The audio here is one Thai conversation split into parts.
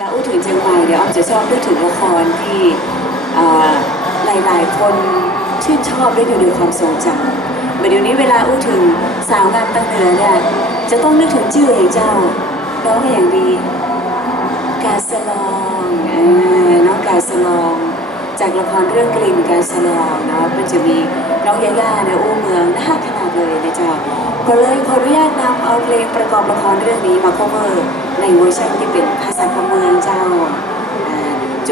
ลาอู้ถึงเชียงใหม่เนี่ยอ้อมจะชอบนึกถึงละครที่อ่าหลายๆ คนชื่นชอบและอยู่ในความทรงจำเดี๋ยวนี้เวลาอู้ถึงสาวงามตังเหนือเนี่ยจะต้องนึกถึงชื่ออย่างเจ้าน้องอย่างดีกาสลองน้องกาสลอง จากละครเรื่องกลิ่นกาสลองเนาะมันจะมีน้องยาย่าเนี่ยอู้เมืองน่าขนาดเลยนะจ๊ะก็เลยขออนุญาตนำเอาเพลงประกอบละครเรื่องนี้มา cover ในเวอร์ชันที่เป็นภาษาพม่า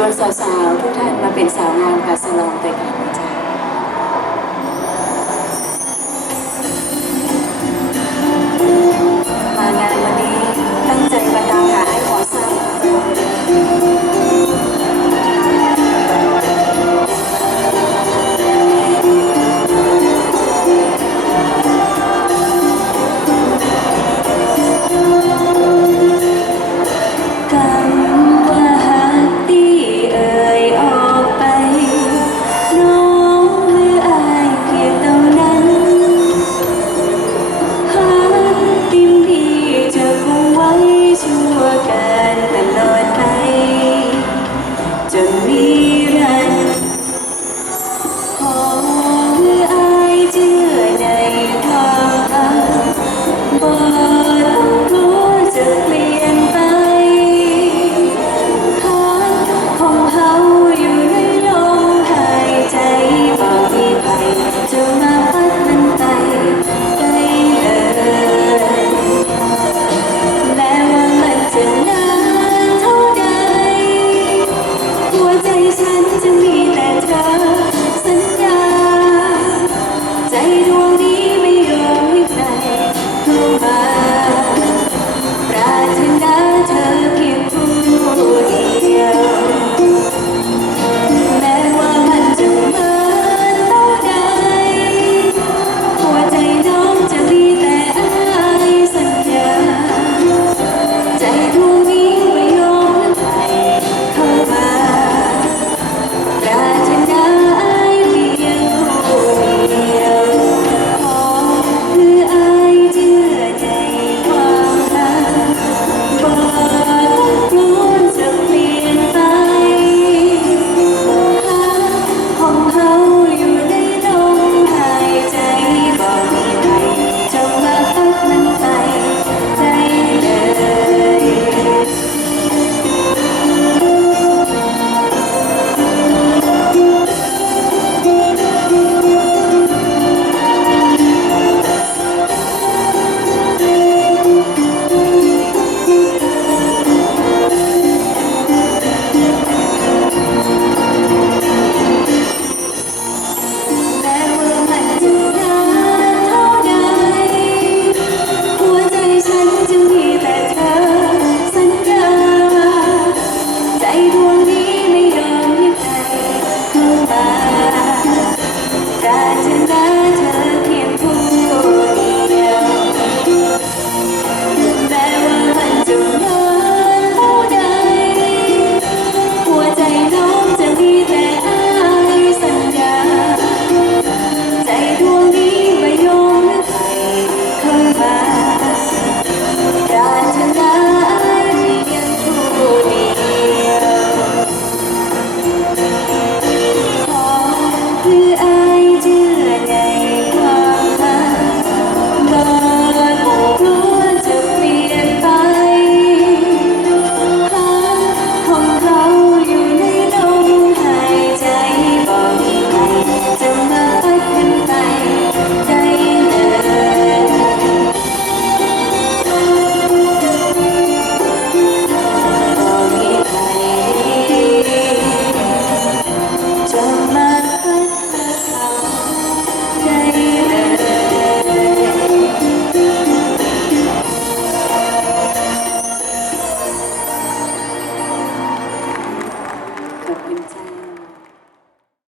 วนสาวๆทุกท่านมาเป็นสาวงามกาสลองไปค่ะ